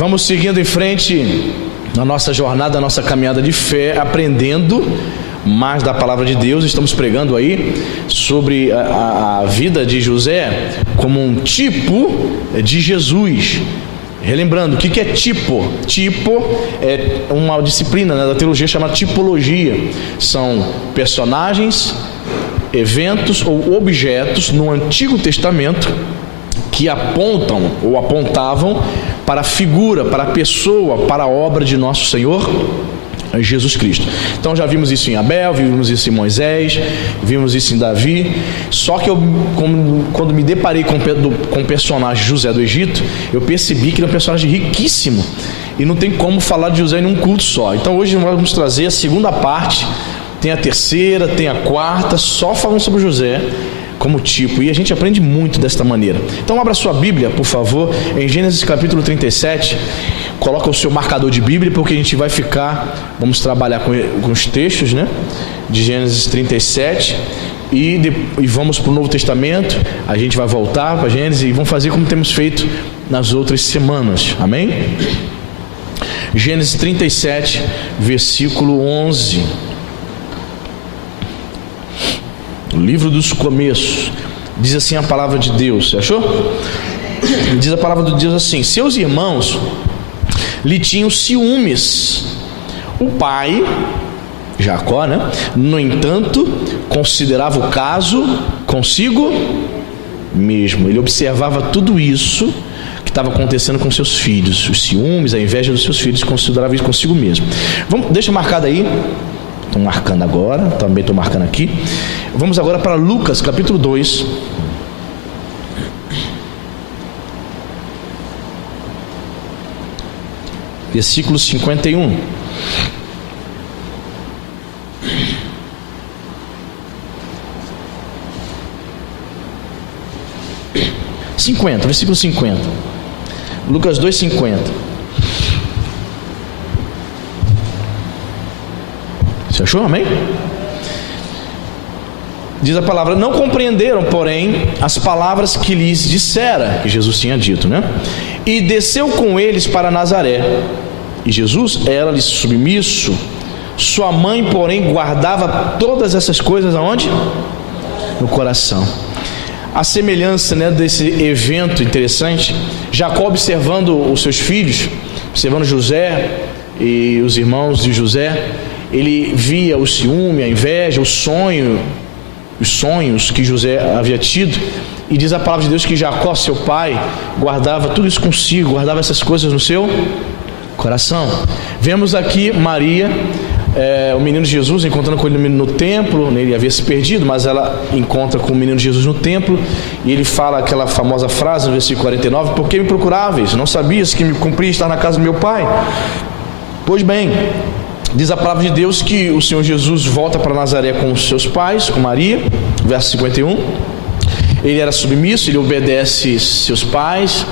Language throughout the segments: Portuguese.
vamos seguindo em frente na nossa jornada, na nossa caminhada de fé, aprendendo mais da palavra de Deus. Estamos pregando aí sobre a vida de José como um tipo de Jesus. Relembrando, o que é tipo? Tipo é uma disciplina, né, da teologia chamada tipologia. São personagens, eventos ou objetos no Antigo Testamento que apontam ou apontavam para a figura, para a pessoa, para a obra de nosso Senhor Jesus Cristo. Então já vimos isso em Abel, vimos isso em Moisés, vimos isso em Davi. Só que quando me deparei com o personagem José do Egito, eu percebi que ele é um personagem riquíssimo e não tem como falar de José em um culto só. Então hoje nós vamos trazer a segunda parte. Tem a terceira, tem a quarta, só falando sobre José como tipo, e a gente aprende muito desta maneira. Então abra sua Bíblia, por favor, em Gênesis capítulo 37, coloca o seu marcador de Bíblia, porque a gente vai vamos trabalhar com os textos, né, de Gênesis 37, e vamos para o Novo Testamento. A gente vai voltar para Gênesis e vamos fazer como temos feito nas outras semanas, amém? Gênesis 37, versículo 11. O livro dos começos. Diz assim a palavra de Deus. Você achou? Diz a palavra de Deus assim: seus irmãos lhe tinham ciúmes. O pai, Jacó, né? No entanto, considerava o caso consigo mesmo. Ele observava tudo isso que estava acontecendo com seus filhos. Os ciúmes, a inveja dos seus filhos, considerava isso consigo mesmo. Deixa marcado aí. Estou marcando agora, também estou marcando aqui. Vamos agora para Lucas, capítulo 2. Versículo 51. Versículo 50. Lucas 2:50. Você achou? Amém? Diz a palavra: não compreenderam, porém, as palavras que lhes dissera, que Jesus tinha dito, né? E desceu com eles para Nazaré. E Jesus era-lhes submisso. Sua mãe, porém, guardava todas essas coisas aonde? No coração. A semelhança, né, desse evento interessante, Jacó observando os seus filhos, observando José e os irmãos de José, ele via o ciúme, a inveja, os sonhos que José havia tido. E diz a palavra de Deus que Jacó, seu pai, guardava tudo isso consigo, guardava essas coisas no seu coração. Vemos aqui Maria, o menino Jesus, encontrando com ele no templo. Ele havia se perdido, mas ela encontra com o menino Jesus no templo, e ele fala aquela famosa frase no versículo 49: por que me procuráveis? Não sabias que me cumpria estar na casa do meu pai? Pois bem, diz a palavra de Deus que o Senhor Jesus volta para Nazaré com os seus pais, com Maria, verso 51. Ele era submisso, ele obedece seus pais.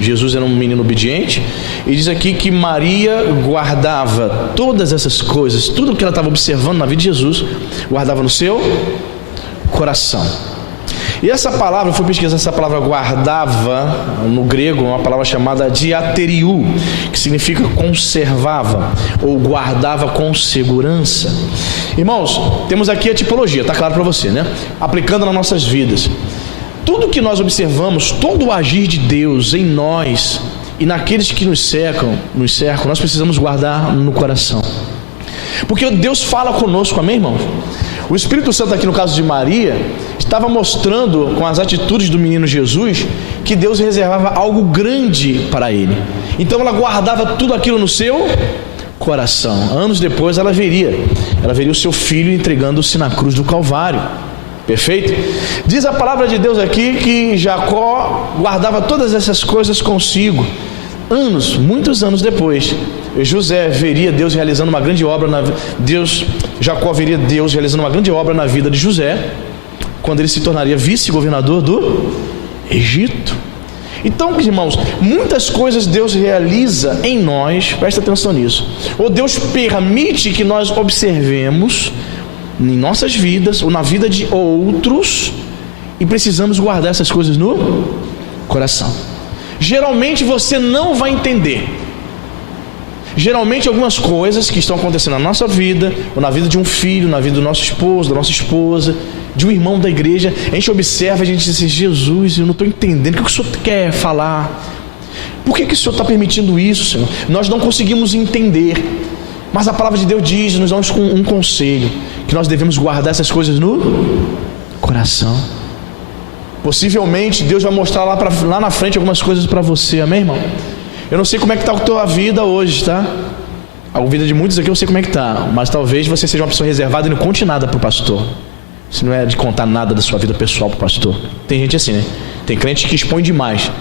Jesus era um menino obediente. E diz aqui que Maria guardava todas essas coisas, tudo que ela estava observando na vida de Jesus, guardava no seu coração. E essa palavra, eu fui pesquisar essa palavra guardava, no grego, uma palavra chamada diateriu, que significa conservava, ou guardava com segurança. Irmãos, temos aqui a tipologia, está claro para você, né? Aplicando nas nossas vidas. Tudo que nós observamos, todo o agir de Deus em nós e naqueles que nos cercam, nós precisamos guardar no coração. Porque Deus fala conosco, amém, irmãos? O Espírito Santo aqui no caso de Maria estava mostrando com as atitudes do menino Jesus que Deus reservava algo grande para ele. Então ela guardava tudo aquilo no seu coração. Anos depois ela veria o seu filho entregando-se na cruz do Calvário. Perfeito? Diz a palavra de Deus aqui que Jacó guardava todas essas coisas consigo. Muitos anos depois, José veria Deus realizando uma grande obra Jacó veria Deus realizando uma grande obra na vida de José, quando ele se tornaria vice-governador do Egito. Então, irmãos, muitas coisas Deus realiza em nós, presta atenção nisso, ou Deus permite que nós observemos em nossas vidas, ou na vida de outros, e precisamos guardar essas coisas no coração. geralmente você não vai entender. Geralmente algumas coisas que estão acontecendo na nossa vida, ou na vida de um filho, na vida do nosso esposo, da nossa esposa, de um irmão da igreja, a gente observa, a gente diz assim: Jesus, eu não estou entendendo, o que o Senhor quer falar? Por que o Senhor está permitindo isso, Senhor? Nós não conseguimos entender, mas a palavra de Deus diz, nos dá um conselho, que nós devemos guardar essas coisas no coração. Possivelmente Deus vai mostrar lá na frente algumas coisas para você, amém, irmão? Eu não sei como é que está a tua vida hoje, tá? A vida de muitos aqui eu sei como é que está, mas talvez você seja uma pessoa reservada e não conte nada para o pastor. Isso não é de contar nada da sua vida pessoal para o pastor. Tem gente assim, né? Tem crente que expõe demais,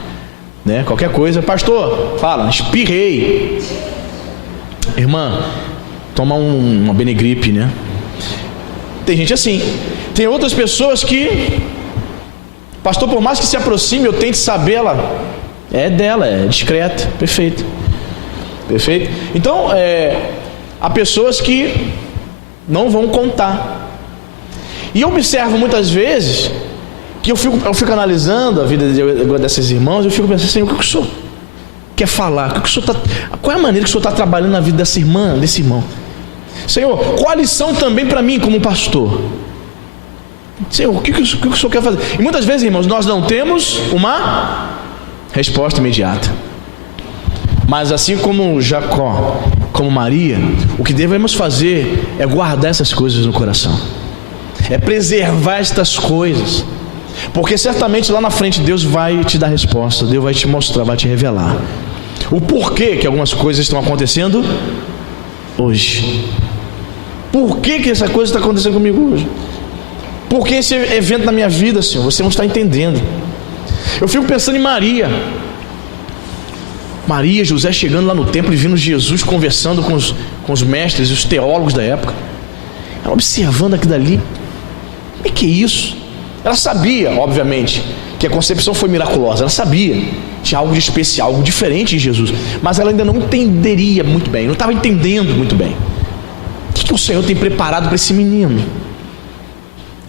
né? Qualquer coisa, pastor, fala, espirrei. Irmã, toma uma Benegripe, né? Tem gente assim. Tem outras pessoas que, pastor, por mais que se aproxime, eu tente saber, ela é dela, é discreta, perfeito. Perfeito? Então, há pessoas que não vão contar. E eu observo muitas vezes que eu fico analisando a vida desses irmãos, eu fico pensando assim: o que o senhor quer falar? Qual é a maneira que o senhor está trabalhando na vida dessa irmã, desse irmão? Senhor, qual a lição também para mim como pastor? Senhor, o que o senhor quer fazer? E muitas vezes, irmãos, nós não temos uma resposta imediata. Mas assim como Jacó, como Maria, o que devemos fazer é guardar essas coisas no coração, é preservar estas coisas, porque certamente lá na frente Deus vai te dar resposta, Deus vai te mostrar, vai te revelar o porquê que algumas coisas estão acontecendo hoje. Por que essa coisa está acontecendo comigo hoje? Por que esse evento na minha vida, Senhor? Você não está entendendo. Eu fico pensando em Maria, José chegando lá no templo e vindo Jesus conversando com os mestres e os teólogos da época, ela observando aquilo dali. O que é isso? Ela sabia, obviamente, que a concepção foi miraculosa, ela sabia, tinha algo de especial, algo diferente em Jesus, mas ela ainda não entenderia muito bem, não estava entendendo muito bem. O que o Senhor tem preparado para esse menino?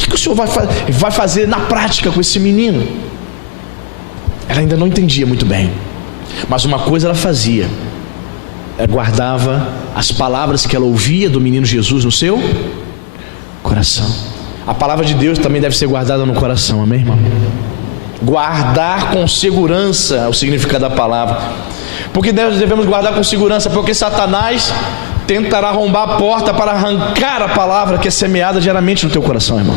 O que o Senhor vai fazer na prática com esse menino? Ela ainda não entendia muito bem, mas uma coisa ela fazia: ela guardava as palavras que ela ouvia do menino Jesus no seu coração. A palavra de Deus também deve ser guardada no coração, amém, irmão? Guardar com segurança é o significado da palavra. Porque nós devemos guardar com segurança? Porque Satanás tentará arrombar a porta para arrancar a palavra que é semeada diariamente no teu coração, irmão.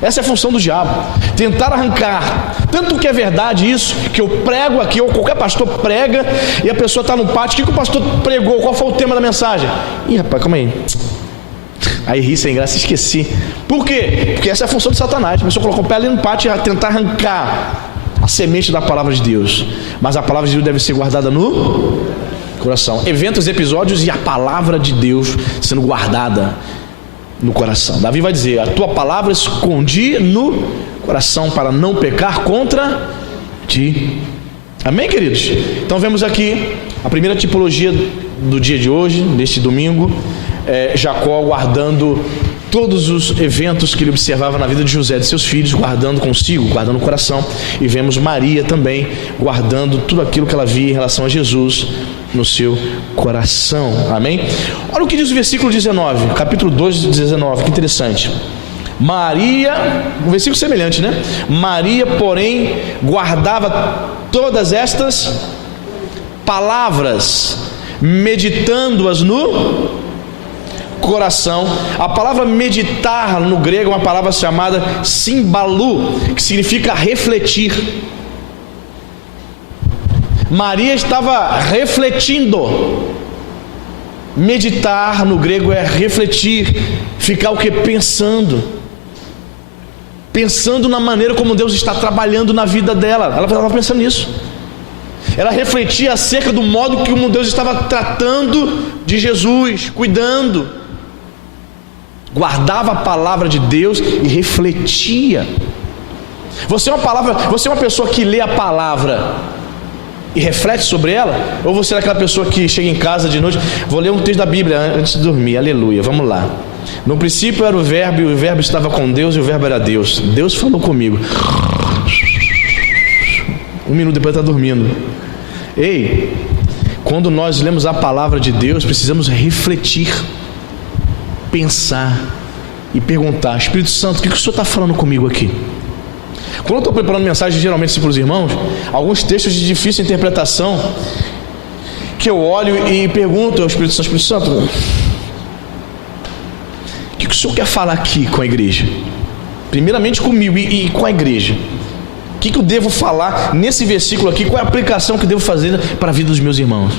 Essa é a função do diabo, tentar arrancar. Tanto que é verdade isso, que eu prego aqui, ou qualquer pastor prega, e a pessoa está no pátio: o que o pastor pregou? Qual foi o tema da mensagem? Ih, rapaz, calma aí. Aí ri sem graça, esqueci. Por quê? Porque essa é a função de Satanás. A pessoa colocou o pé ali no pátio e tentar arrancar a semente da palavra de Deus. Mas a palavra de Deus deve ser guardada no coração. Eventos, episódios e a palavra de Deus sendo guardada no coração. Davi vai dizer: a tua palavra escondi no coração para não pecar contra ti. Amém, queridos? Então vemos aqui a primeira tipologia do dia de hoje, deste domingo. Jacó guardando todos os eventos que ele observava na vida de José e de seus filhos, guardando consigo, guardando no coração. E vemos Maria também guardando tudo aquilo que ela via em relação a Jesus no seu coração. Amém? Olha o que diz o versículo 19, capítulo 2, 19, que interessante. Maria, um versículo semelhante, né? Maria, porém, guardava todas estas palavras, meditando-as no coração. A palavra meditar no grego é uma palavra chamada simbalu, que significa refletir. Maria estava refletindo. Meditar no grego é refletir, ficar o que? Pensando na maneira como Deus está trabalhando na vida dela. Ela estava pensando nisso. Ela refletia acerca do modo como Deus estava tratando de Jesus, cuidando. Guardava a palavra de Deus e refletia. Você é uma pessoa que lê a palavra e reflete sobre ela? Ou você é aquela pessoa que chega em casa de noite: vou ler um texto da Bíblia antes de dormir, aleluia, vamos lá. No princípio era o verbo, e o verbo estava com Deus, e o verbo era Deus. Deus falou comigo. Um minuto depois está dormindo. Ei, quando nós lemos a palavra de Deus, precisamos refletir, pensar e perguntar: Espírito Santo, o que o Senhor está falando comigo aqui? Quando eu estou preparando mensagem, geralmente para os irmãos, alguns textos de difícil interpretação, que eu olho e pergunto ao Espírito Santo: o que o Senhor quer falar aqui com a igreja? Primeiramente comigo e com a igreja. O que eu devo falar nesse versículo aqui? Qual é a aplicação que eu devo fazer para a vida dos meus irmãos?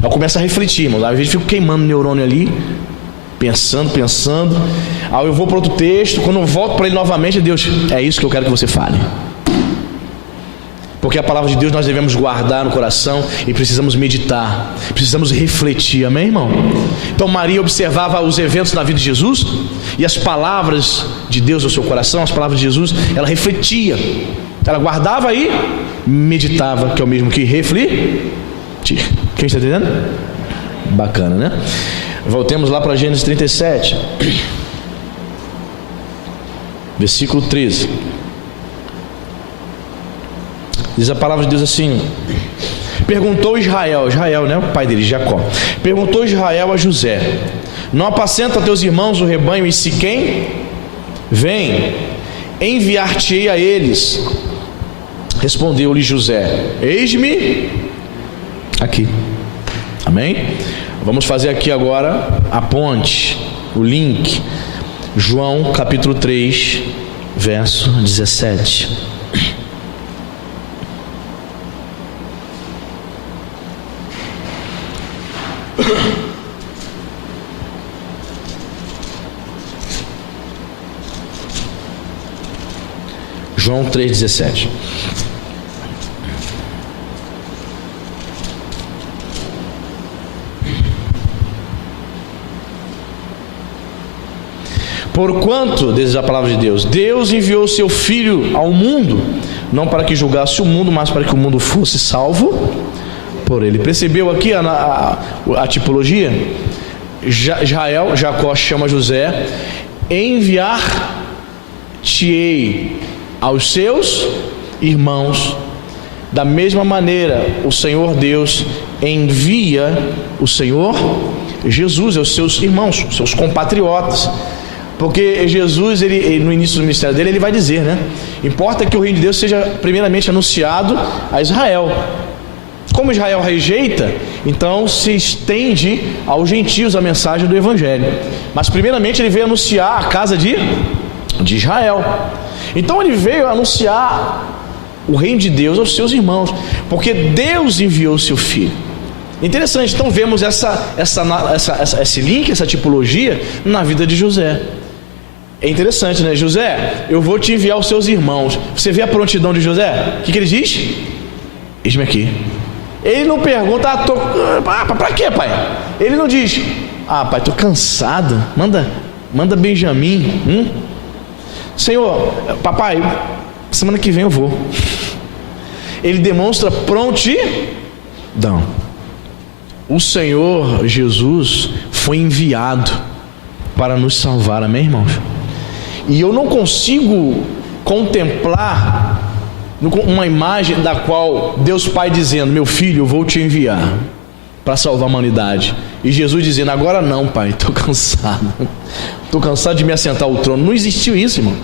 Eu começo a refletir, irmãos. Às vezes eu fico queimando o neurônio ali, pensando. Aí eu vou para outro texto. Quando eu volto para ele novamente, Deus, é isso que eu quero que você fale. Porque a palavra de Deus nós devemos guardar no coração e precisamos meditar, precisamos refletir, amém, irmão? Então Maria observava os eventos na vida de Jesus e as palavras de Deus no seu coração, as palavras de Jesus, ela refletia, ela guardava e meditava, que é o mesmo que refletir. Quem está entendendo? Bacana, né? Voltemos lá para Gênesis 37, versículo 13. Diz a palavra de Deus assim: perguntou Israel, né, o pai dele, Jacó, perguntou Israel a José: não apacenta teus irmãos o rebanho em Siquém? Vem, enviar-te-ei a eles. Respondeu-lhe José: eis-me aqui. Amém? Vamos fazer aqui agora a ponte, o link. João capítulo 3, verso 17. João 3,17. Porquanto, diz a palavra de Deus, Deus enviou seu Filho ao mundo, não para que julgasse o mundo, mas para que o mundo fosse salvo por ele. Percebeu aqui a tipologia? Jacó chama José: enviar-te-ei aos seus irmãos. Da mesma maneira, o Senhor Deus envia o Senhor Jesus aos seus irmãos, seus compatriotas. Porque Jesus, ele no início do ministério dele, ele vai dizer, né? Importa que o reino de Deus seja primeiramente anunciado a Israel. Como Israel rejeita, então se estende aos gentios a mensagem do Evangelho. Mas primeiramente ele veio anunciar a casa de Israel. Então ele veio anunciar o reino de Deus aos seus irmãos, porque Deus enviou o seu Filho. Interessante, então vemos esse link, essa tipologia na vida de José. É interessante, né? José, eu vou te enviar os seus irmãos. Você vê a prontidão de José? O que ele diz? Eis-me aqui. Ele não pergunta: pra quê, pai? Ele não diz: pai, tô cansado, manda Benjamim. Senhor, papai, semana que vem eu vou. Ele demonstra prontidão. O Senhor Jesus foi enviado para nos salvar, amém, irmãos? E eu não consigo contemplar uma imagem da qual Deus Pai dizendo: meu filho, eu vou te enviar para salvar a humanidade, e Jesus dizendo: agora não, pai, estou cansado de me assentar ao trono. Não existiu isso, irmão.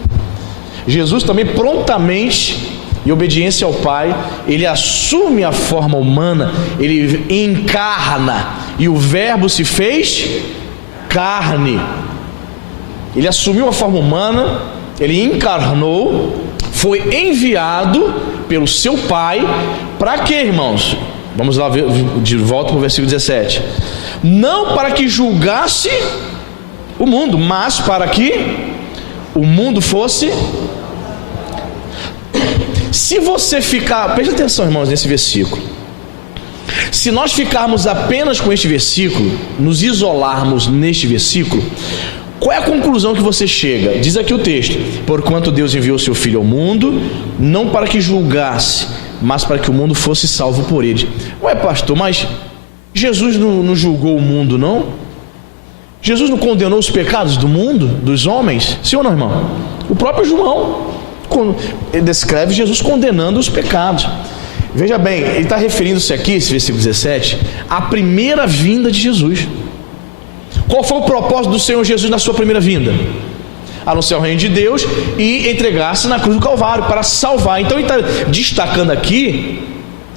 Jesus também prontamente, em obediência ao Pai, ele assume a forma humana, ele encarna, e o Verbo se fez carne. Ele assumiu a forma humana, ele encarnou, foi enviado pelo seu Pai. Para quê, irmãos? Vamos lá ver, de volta para o versículo 17. Não para que julgasse o mundo, mas para que o mundo fosse. Se você ficar, preste atenção, irmãos, nesse versículo. Se nós ficarmos apenas com este versículo, nos isolarmos neste versículo, qual é a conclusão que você chega? Diz aqui o texto: porquanto Deus enviou seu Filho ao mundo, não para que julgasse, mas para que o mundo fosse salvo por ele. Ué, pastor, mas Jesus não julgou o mundo, não? Jesus não condenou os pecados do mundo, dos homens? Sim ou não, irmão? O próprio João ele descreve Jesus condenando os pecados. Veja bem, ele está referindo-se aqui, esse versículo 17, à primeira vinda de Jesus. Qual foi o propósito do Senhor Jesus na sua primeira vinda? Anunciar o reino de Deus e entregar-se na cruz do Calvário para salvar. Então ele está destacando aqui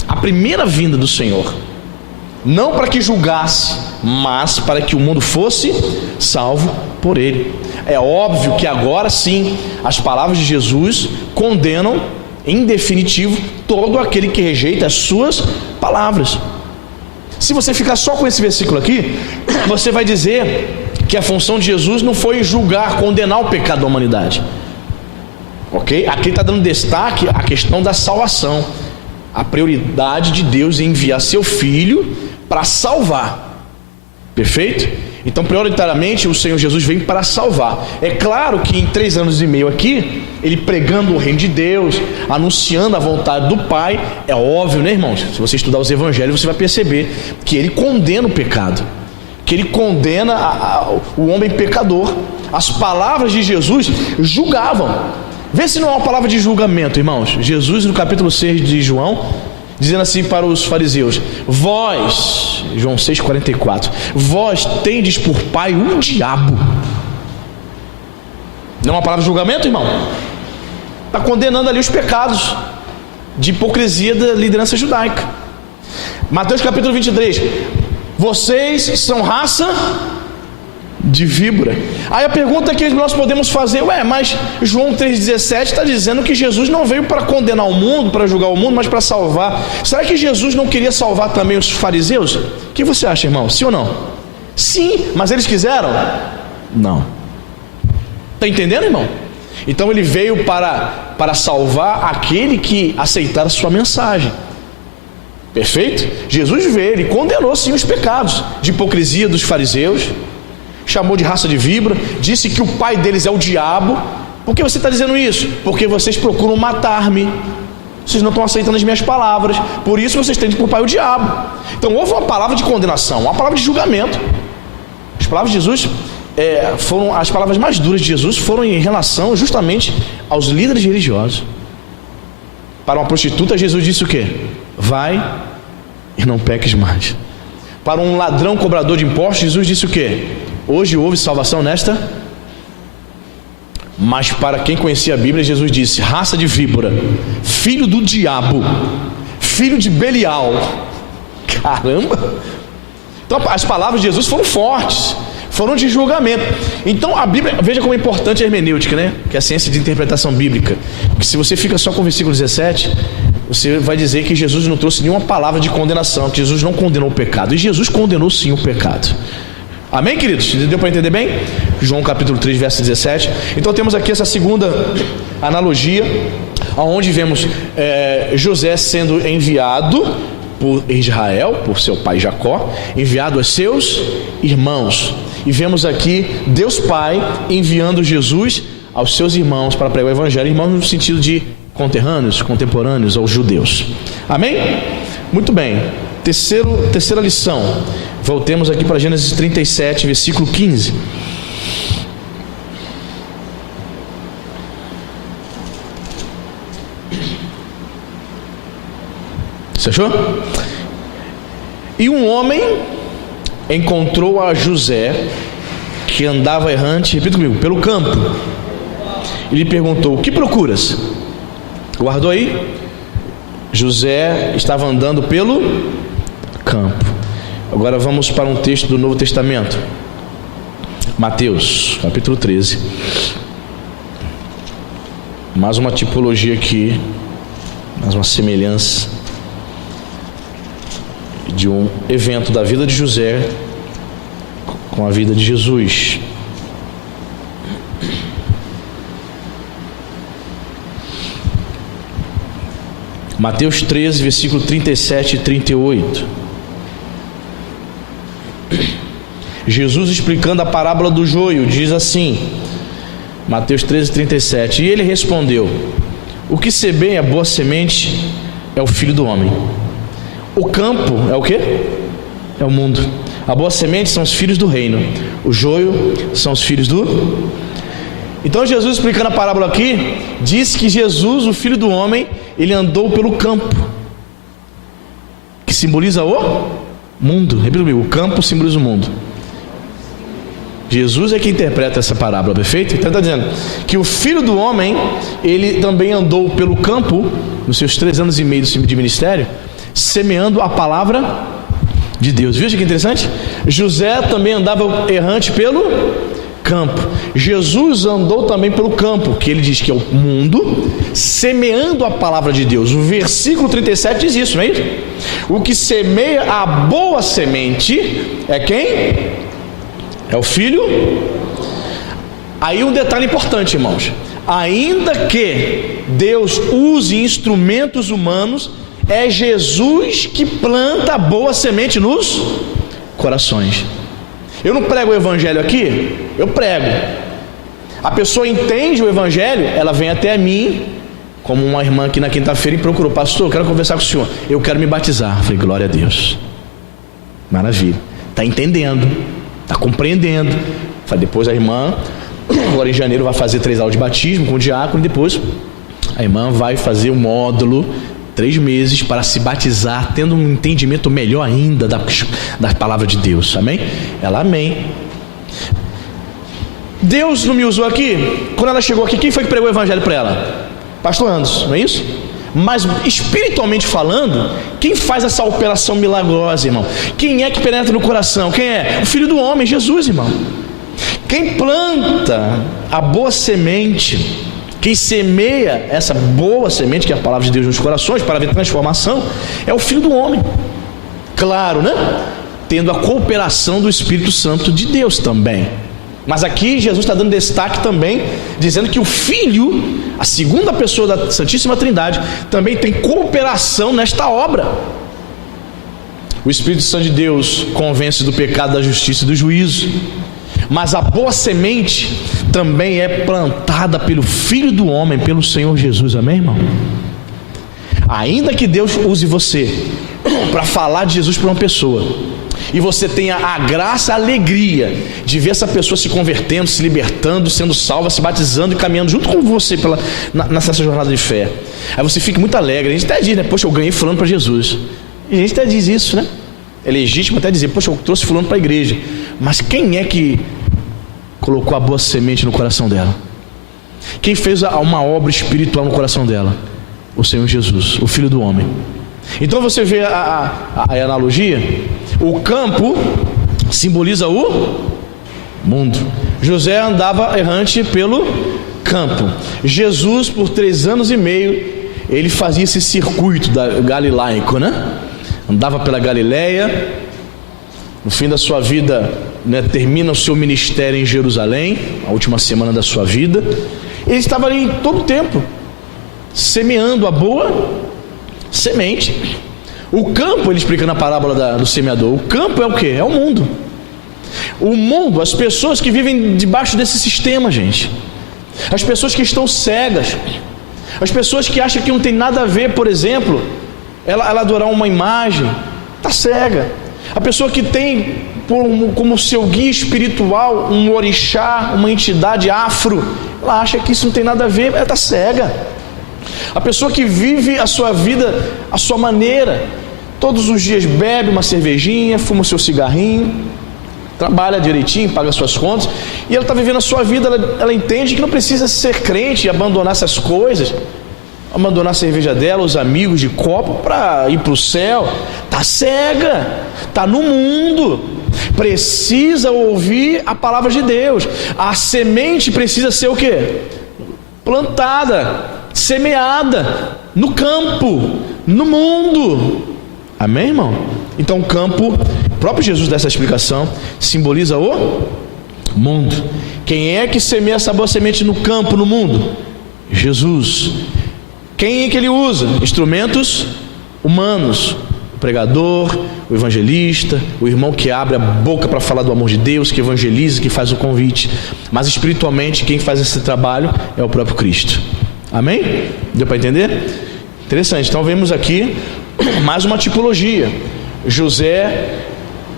a primeira vinda do Senhor, não para que julgasse, mas para que o mundo fosse salvo por ele. É óbvio que agora sim as palavras de Jesus condenam em definitivo todo aquele que rejeita as suas palavras. Se você ficar só com esse versículo aqui, você vai dizer que a função de Jesus não foi julgar, condenar o pecado da humanidade, ok? Aqui está dando destaque à questão da salvação, a prioridade de Deus em enviar seu Filho para salvar, perfeito? Então prioritariamente o Senhor Jesus vem para salvar. É claro que em 3 anos e meio aqui, ele pregando o reino de Deus, anunciando a vontade do Pai, é óbvio, né, irmãos? Se você estudar os evangelhos, você vai perceber que ele condena o pecado, que ele condena o homem pecador. As palavras de Jesus julgavam. Vê se não é uma palavra de julgamento, irmãos. Jesus no capítulo 6 de João, dizendo assim para os fariseus: vós, João 6,44, vós tendes por pai o diabo. Não é uma palavra de julgamento, irmão? Está condenando ali os pecados de hipocrisia da liderança judaica. Mateus capítulo 23, vocês são raça de víbora. Aí a pergunta que nós podemos fazer: mas João 3,17 está dizendo que Jesus não veio para condenar o mundo, para julgar o mundo, mas para salvar. Será que Jesus não queria salvar também os fariseus? O que você acha, irmão? Sim ou não? Sim, mas eles quiseram? Não. Está entendendo, irmão? Então ele veio para salvar aquele que aceitar a sua mensagem. Perfeito? Jesus veio, ele condenou sim os pecados de hipocrisia dos fariseus, chamou de raça de víbora, disse que o pai deles é o diabo. Por que você está dizendo isso? Porque vocês procuram matar-me, vocês não estão aceitando as minhas palavras, por isso vocês têm por pai o diabo. Então houve uma palavra de condenação, uma palavra de julgamento. As palavras de Jesus foram as palavras mais duras de Jesus, foram em relação justamente aos líderes religiosos. Para uma prostituta, Jesus disse o quê? Vai e não peques mais. Para um ladrão cobrador de impostos, Jesus disse o quê? Hoje houve salvação nesta. Mas para quem conhecia a Bíblia, Jesus disse: raça de víbora, filho do diabo, filho de Belial. Caramba! Então as palavras de Jesus foram fortes, foram de julgamento. Então a Bíblia, veja como é importante a hermenêutica, né? Que é a ciência de interpretação bíblica. Porque se você fica só com o versículo 17, você vai dizer que Jesus não trouxe nenhuma palavra de condenação, que Jesus não condenou o pecado. E Jesus condenou sim o pecado. Amém, queridos? Deu para entender bem? João capítulo 3, verso 17. Então temos aqui essa segunda analogia, onde vemos José sendo enviado por Israel, por seu pai Jacó, enviado a seus irmãos. E vemos aqui Deus Pai enviando Jesus aos seus irmãos para pregar o evangelho. Irmãos no sentido de conterrâneos, contemporâneos aos judeus. Amém? Muito bem. Terceira lição. Voltemos aqui para Gênesis 37, versículo 15. Você achou? E um homem encontrou a José, que andava errante, repita comigo, pelo campo. E lhe perguntou: o que procuras? Guardou aí? José estava andando pelo campo. Agora vamos para um texto do Novo Testamento. Mateus, capítulo 13. Mais uma tipologia aqui, mais uma semelhança de um evento da vida de José com a vida de Jesus. Mateus 13, versículo 37 e 38. Jesus explicando a parábola do joio diz assim, Mateus 13, 37: e ele respondeu: o que semeia a boa semente é o Filho do Homem. O campo é o quê? É o mundo. A boa semente são os filhos do reino. O joio são os filhos do... Então Jesus, explicando a parábola aqui, diz que Jesus, o Filho do Homem, ele andou pelo campo, que simboliza o mundo. Repita comigo, o campo simboliza o mundo. Jesus é que interpreta essa parábola, perfeito? Então está dizendo que o Filho do Homem, ele também andou pelo campo, nos seus 3 anos e meio de ministério, semeando a palavra de Deus. Viu que interessante? José também andava errante pelo campo. Jesus andou também pelo campo, que ele diz que é o mundo, semeando a palavra de Deus. O versículo 37 diz isso, não é isso? O que semeia a boa semente é quem? É o Filho. Aí um detalhe importante, irmãos: ainda que Deus use instrumentos humanos, é Jesus que planta a boa semente nos corações. Eu não prego o evangelho aqui, eu prego. A pessoa entende o evangelho, ela vem até mim, como uma irmã aqui na quinta-feira, e procurou: pastor, eu quero conversar com o senhor, eu quero me batizar. Eu falei: glória a Deus, maravilha, está entendendo, está compreendendo. Falei: depois a irmã, agora em janeiro, vai fazer 3 aulas de batismo com o diácono, e depois a irmã vai fazer o módulo 3 meses para se batizar, tendo um entendimento melhor ainda da palavra de Deus. Amém? Ela, amém. Deus não me usou aqui. Quando ela chegou aqui, quem foi que pregou o evangelho para ela? Pastor Anderson, não é isso? Mas espiritualmente falando, quem faz essa operação milagrosa, irmão? Quem é que penetra no coração? Quem é? O Filho do Homem, Jesus, irmão. Quem planta a boa semente, quem semeia essa boa semente, que é a palavra de Deus nos corações, para ver transformação, é o Filho do Homem. Claro, né? Tendo a cooperação do Espírito Santo de Deus também. Mas aqui Jesus está dando destaque também, dizendo que o Filho, a segunda pessoa da Santíssima Trindade, também tem cooperação nesta obra. O Espírito Santo de Deus convence do pecado, da justiça e do juízo. Mas a boa semente também é plantada pelo Filho do Homem, pelo Senhor Jesus. Amém, irmão? Ainda que Deus use você para falar de Jesus para uma pessoa, e você tenha a graça, a alegria de ver essa pessoa se convertendo, se libertando, sendo salva, se batizando e caminhando junto com você nessa jornada de fé, aí você fica muito alegre. A gente até diz, né? Poxa, eu ganhei fulano para Jesus. E a gente até diz isso, né? É legítimo até dizer: poxa, eu trouxe fulano para a igreja. Mas quem é que colocou a boa semente no coração dela? Quem fez uma obra espiritual no coração dela? O Senhor Jesus, o Filho do Homem. Então você vê a analogia. O campo simboliza o mundo. José andava errante pelo campo. Jesus, por 3 anos e meio, ele fazia esse circuito galilaico, né? Andava pela Galileia. No fim da sua vida, né, termina o seu ministério em Jerusalém, a última semana da sua vida. Ele estava ali todo o tempo, semeando a boa semente. O campo, ele explica na parábola do semeador, o campo é o quê? É o mundo. O mundo, as pessoas que vivem debaixo desse sistema, gente. As pessoas que estão cegas. As pessoas que acham que não tem nada a ver, por exemplo, ela adorar uma imagem, está cega. A pessoa que tem como seu guia espiritual um orixá, uma entidade afro, ela acha que isso não tem nada a ver, ela está cega. A pessoa que vive a sua vida à sua maneira, todos os dias bebe uma cervejinha, fuma o seu cigarrinho, trabalha direitinho, paga suas contas, e ela está vivendo a sua vida, ela entende que não precisa ser crente e abandonar essas coisas, abandonar a cerveja dela, os amigos de copo para ir para o céu. Está cega, está no mundo, precisa ouvir a palavra de Deus. A semente precisa ser o quê? Plantada, semeada no campo, no mundo. Amém, irmão? Então o campo, o próprio Jesus dessa explicação, simboliza o mundo. Quem é que semeia essa boa semente no campo, no mundo? Jesus. Quem é que ele usa? Instrumentos humanos. O pregador, o evangelista, o irmão que abre a boca para falar do amor de Deus, que evangeliza, que faz o convite. Mas espiritualmente quem faz esse trabalho é o próprio Cristo. Amém? Deu para entender? Interessante. Então vemos aqui mais uma tipologia. José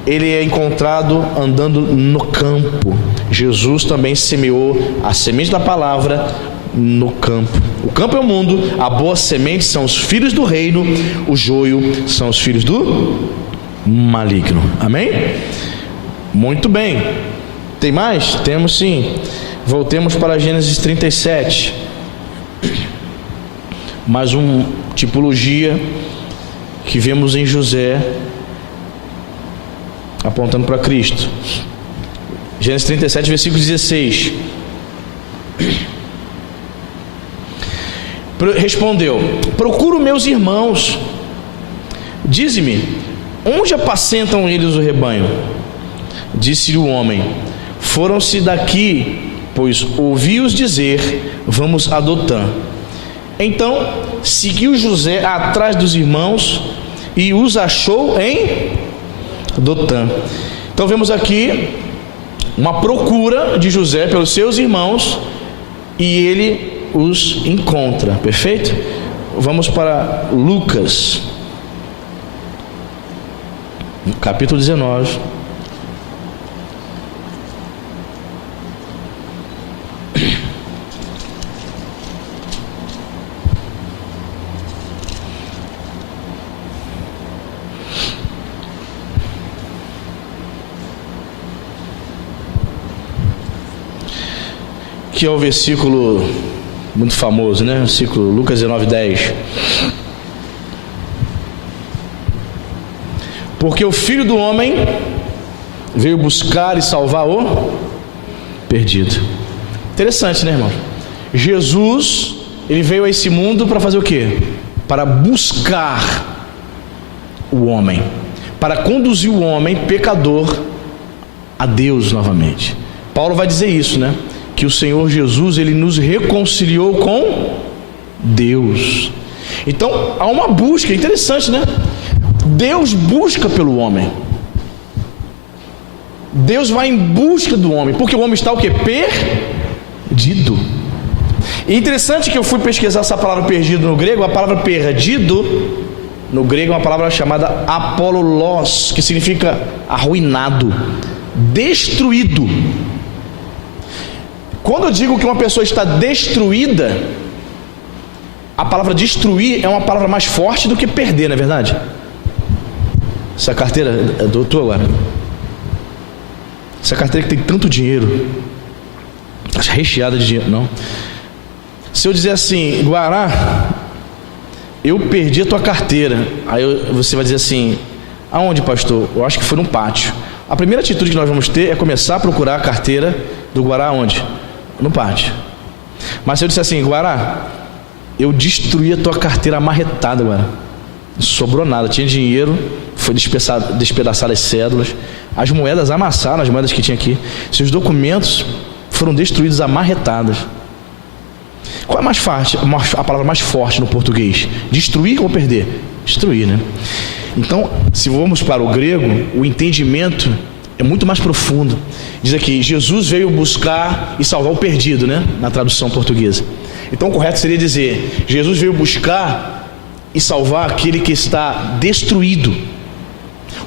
ele é encontrado andando no campo. Jesus também semeou a semente da palavra no campo. O campo é o mundo, a boa semente são os filhos do reino, o joio são os filhos do maligno. Amém? Muito bem. Tem mais? Temos sim. Voltemos para Gênesis 37. Mais uma tipologia que vemos em José apontando para Cristo. Gênesis 37, versículo 16. Respondeu: procuro meus irmãos, dize-me, onde apacentam eles o rebanho? Disse-lhe o homem: foram-se daqui, pois ouvi-os dizer, vamos a Dotã. Então seguiu José atrás dos irmãos e os achou em Dotã. Então vemos aqui uma procura de José pelos seus irmãos e ele os encontra. Perfeito? Vamos para Lucas, capítulo 19. Que é o versículo muito famoso, né? Versículo Lucas 19:10. Porque o Filho do Homem veio buscar e salvar o perdido. Interessante, né, irmão? Jesus, ele veio a esse mundo para fazer o quê? Para buscar o homem, para conduzir o homem pecador a Deus novamente. Paulo vai dizer isso, né? Que o Senhor Jesus, ele nos reconciliou com Deus. Então há uma busca, interessante, né? Deus busca pelo homem. Deus vai em busca do homem, porque o homem está o quê? Perdido. E interessante que eu fui pesquisar essa palavra perdido no grego. A palavra perdido no grego é uma palavra chamada apololos, que significa arruinado, destruído. Quando eu digo que uma pessoa está destruída, a palavra destruir é uma palavra mais forte do que perder, não é verdade? Essa carteira é do tua agora. Essa carteira que tem tanto dinheiro, recheada de dinheiro, não. Se eu dizer assim, Guará, eu perdi a tua carteira, aí você vai dizer assim, aonde, pastor? Eu acho que foi no pátio. A primeira atitude que nós vamos ter é começar a procurar a carteira do Guará onde? No pátio. Mas se eu disser assim, Guará, eu destruí a tua carteira amarretada, Guará, não sobrou nada, tinha dinheiro, foi despedaçado as cédulas, as moedas amassaram, as moedas que tinha aqui, seus documentos foram destruídos, amarretadas. Qual é mais forte, a palavra mais forte no português? Destruir ou perder? Destruir, né? Então, se vamos para o grego, o entendimento é muito mais profundo. Diz aqui, Jesus veio buscar e salvar o perdido, né? Na tradução portuguesa. Então o correto seria dizer, Jesus veio buscar e salvar aquele que está destruído.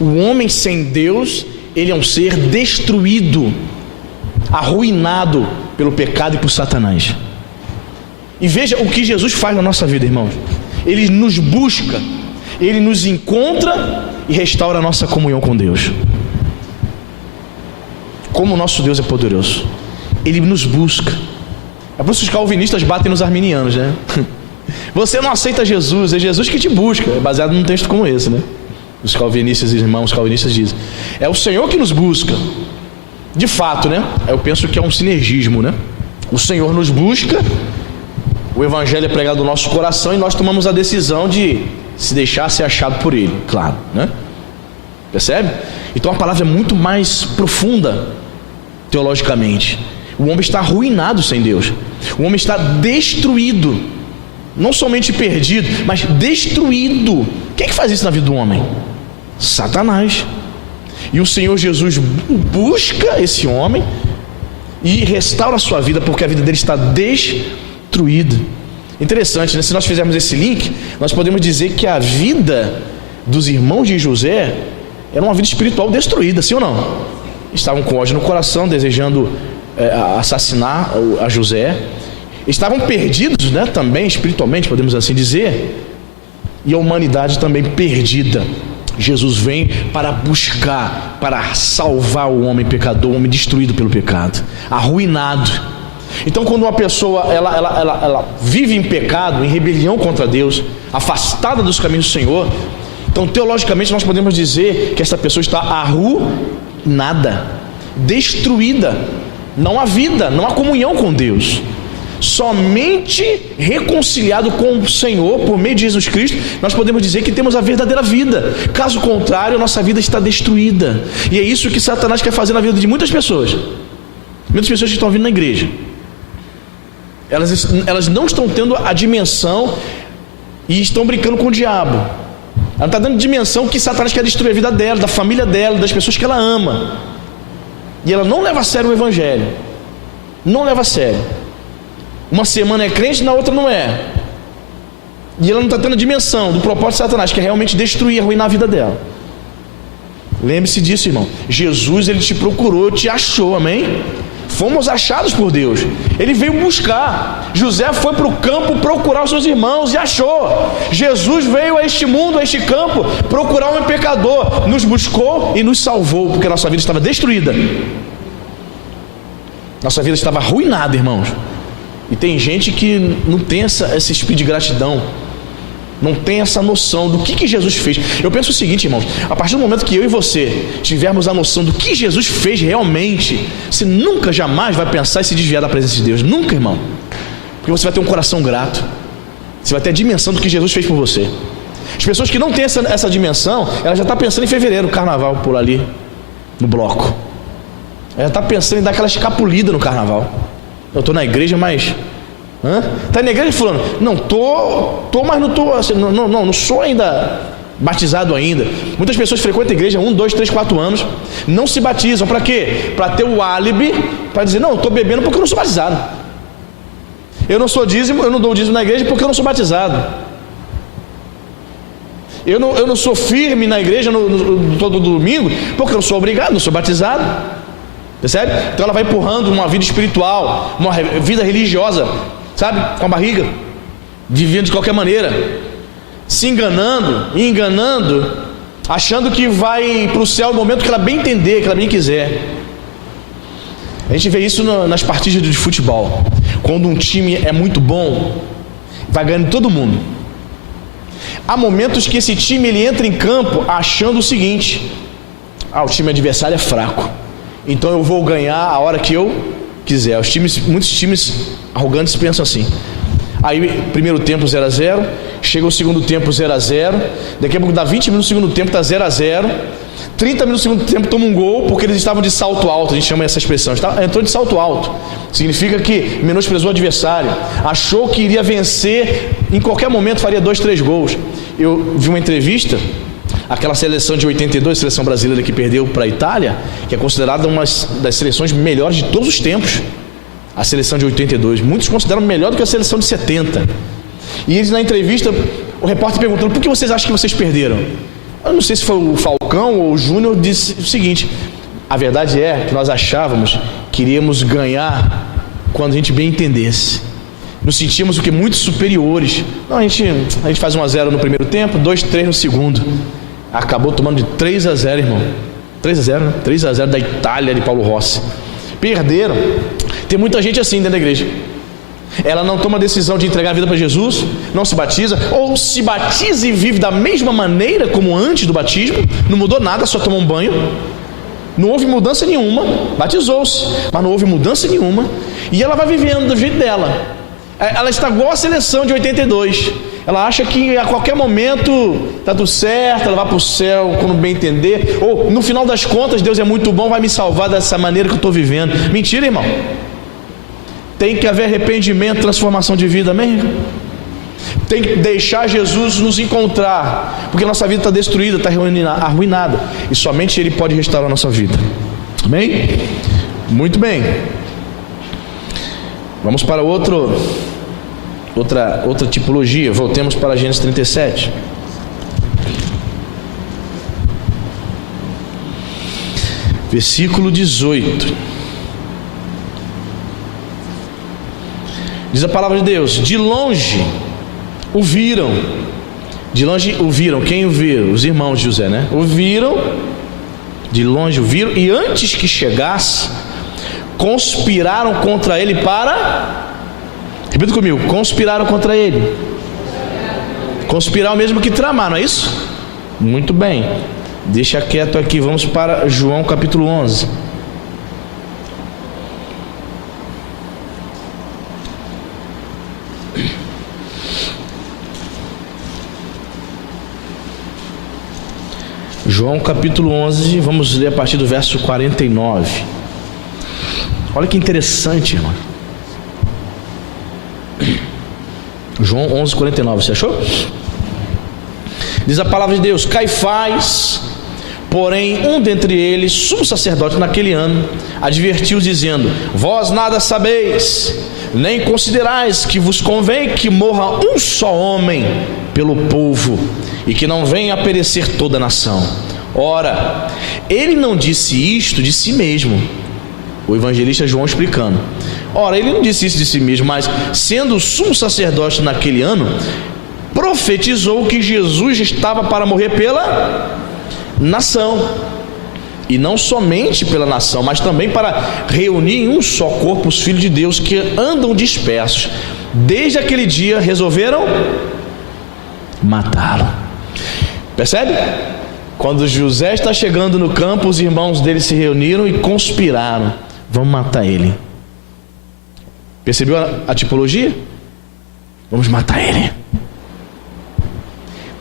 O homem sem Deus, ele é um ser destruído, arruinado pelo pecado e por Satanás. E veja o que Jesus faz na nossa vida, irmãos. Ele nos busca, ele nos encontra e restaura a nossa comunhão com Deus. Como o nosso Deus é poderoso, ele nos busca. É por isso que os calvinistas batem nos arminianos, né? Você não aceita Jesus, é Jesus que te busca. É baseado num texto como esse, né? Os calvinistas, irmãos calvinistas dizem, é o Senhor que nos busca. De fato, né? Eu penso que é um sinergismo, né? O Senhor nos busca, o evangelho é pregado no nosso coração e nós tomamos a decisão de se deixar ser achado por ele, claro, né? Percebe? Então a palavra é muito mais profunda teologicamente. O homem está arruinado sem Deus. O homem está destruído, não somente perdido, mas destruído. Quem é que faz isso na vida do homem? Satanás. E o Senhor Jesus busca esse homem e restaura a sua vida, porque a vida dele está destruída. Interessante, né? Se nós fizermos esse link, nós podemos dizer que a vida dos irmãos de José Era uma vida espiritual destruída, sim ou não? Estavam com ódio no coração, desejando assassinar a José. Estavam perdidos, né, também espiritualmente, podemos assim dizer. E a humanidade também perdida. Jesus vem para buscar, para salvar o homem pecador, o homem destruído pelo pecado, arruinado. Então, quando uma pessoa ela vive em pecado, em rebelião contra Deus, afastada dos caminhos do Senhor, então teologicamente nós podemos dizer que essa pessoa está arruinada, destruída. Não há vida, não há comunhão com Deus. Somente reconciliado com o Senhor por meio de Jesus Cristo nós podemos dizer que temos a verdadeira vida. Caso contrário, a nossa vida está destruída. E é isso que Satanás quer fazer na vida de muitas pessoas. Muitas pessoas que estão vindo na igreja, elas não estão tendo a dimensão e estão brincando com o diabo. Ela não está dando dimensão que Satanás quer destruir a vida dela, da família dela, das pessoas que ela ama. E ela não leva a sério o evangelho. Não leva a sério. Uma semana é crente, na outra não é. E ela não está tendo a dimensão do propósito de Satanás, que é realmente destruir, arruinar a vida dela. Lembre-se disso, irmão. Jesus, ele te procurou, te achou, amém? Fomos achados por Deus. Ele veio buscar. José foi para o campo procurar os seus irmãos e achou. Jesus veio a este mundo, a este campo, procurar um pecador, nos buscou e nos salvou, porque a nossa vida estava destruída. Nossa vida estava arruinada, irmãos. E tem gente que não tem esse espírito de gratidão, não tem essa noção do que Jesus fez. Eu penso o seguinte, irmãos: a partir do momento que eu e você tivermos a noção do que Jesus fez realmente, você nunca, jamais vai pensar em se desviar da presença de Deus. Nunca, irmão. Porque você vai ter um coração grato. Você vai ter a dimensão do que Jesus fez por você. As pessoas que não têm essa dimensão, ela já está pensando em fevereiro, no carnaval, por ali, no bloco. Ela está pensando em dar aquela escapulida no carnaval. Eu estou na igreja, mas... Está na igreja fulano? Não, mas não estou assim, não sou ainda batizado ainda. Muitas pessoas frequentam a igreja 1, 2, 3, 4 anos, não se batizam. Para quê? Para ter o álibi, para dizer, não, eu estou bebendo porque eu não sou batizado. Eu não sou dízimo, eu não dou dízimo na igreja porque eu não sou batizado. Eu não sou firme na igreja todo domingo porque eu não sou obrigado, não sou batizado. Percebe? Então ela vai empurrando uma vida espiritual, uma vida religiosa, sabe? Com a barriga, vivendo de qualquer maneira, se enganando, achando que vai para o céu no momento que ela bem entender, que ela bem quiser. A gente vê isso nas partidas de futebol. Quando um time é muito bom, vai ganhando todo mundo. Há momentos que esse time ele entra em campo achando o seguinte: o time adversário é fraco, então eu vou ganhar a hora que eu quiser. Muitos times arrogantes pensam assim. Aí primeiro tempo 0-0, chega o segundo tempo 0-0, daqui a pouco dá 20 minutos no segundo tempo, está 0-0, 30 minutos no segundo tempo toma um gol, porque eles estavam de salto alto, a gente chama essa expressão, entrou de salto alto, significa que menosprezou o adversário, achou que iria vencer, em qualquer momento faria 2, 3 gols. Eu vi uma entrevista, aquela seleção de 82, seleção brasileira que perdeu para a Itália, que é considerada uma das seleções melhores de todos os tempos, a seleção de 82, muitos consideram melhor do que a seleção de 70, e eles na entrevista, o repórter perguntando, por que vocês acham que vocês perderam? Eu não sei se foi o Falcão ou o Júnior, disse o seguinte: a verdade é que nós achávamos que iríamos ganhar quando a gente bem entendesse, nos sentíamos o que? Muito superiores. Não, a gente faz 1-0 no primeiro tempo, 2-3 no segundo, acabou tomando de 3-0, irmão, 3-0, né? 3-0 da Itália, de Paulo Rossi. Perderam. Tem muita gente assim dentro da igreja. Ela não toma a decisão de entregar a vida para Jesus, não se batiza, ou se batiza e vive da mesma maneira como antes do batismo, não mudou nada, só tomou um banho, não houve mudança nenhuma, batizou-se, mas não houve mudança nenhuma, e ela vai vivendo do jeito dela. Ela está igual a seleção de 82, ela acha que a qualquer momento está tudo certo, ela vai para o céu quando bem entender, ou no final das contas Deus é muito bom, vai me salvar dessa maneira que eu estou vivendo. Mentira, irmão. Tem que haver arrependimento, transformação de vida, amém? Tem que deixar Jesus nos encontrar, porque nossa vida está destruída, está arruinada, e somente Ele pode restaurar a nossa vida, amém? Muito bem, vamos para outra tipologia. Voltemos para Gênesis 37. versículo 18. Diz a palavra de Deus: de longe o viram. De longe o viram. Quem o viram? Os irmãos de José, né? O viram, de longe o viram, e antes que chegasse, conspiraram contra ele para... Repita comigo: conspiraram contra ele. Conspirar é o mesmo que tramar, não é isso? Muito bem, deixa quieto aqui, vamos para João capítulo 11. João capítulo 11, vamos ler a partir do verso 49. Olha que interessante, irmão. João 11, 49, você achou? Diz a palavra de Deus: Caifás, porém, um dentre eles, sumo sacerdote naquele ano, advertiu-os dizendo: vós nada sabeis, nem considerais que vos convém que morra um só homem pelo povo, e que não venha a perecer toda a nação. Ora, ele não disse isto de si mesmo. O evangelista João explicando: ora, ele não disse isso de si mesmo, mas sendo sumo sacerdote naquele ano, profetizou que Jesus estava para morrer pela nação, e não somente pela nação, mas também para reunir em um só corpo os filhos de Deus que andam dispersos. Desde aquele dia resolveram matá-lo. Percebe? Quando José está chegando no campo, os irmãos dele se reuniram e conspiraram: vamos matar ele. Percebeu a tipologia? Vamos matar ele.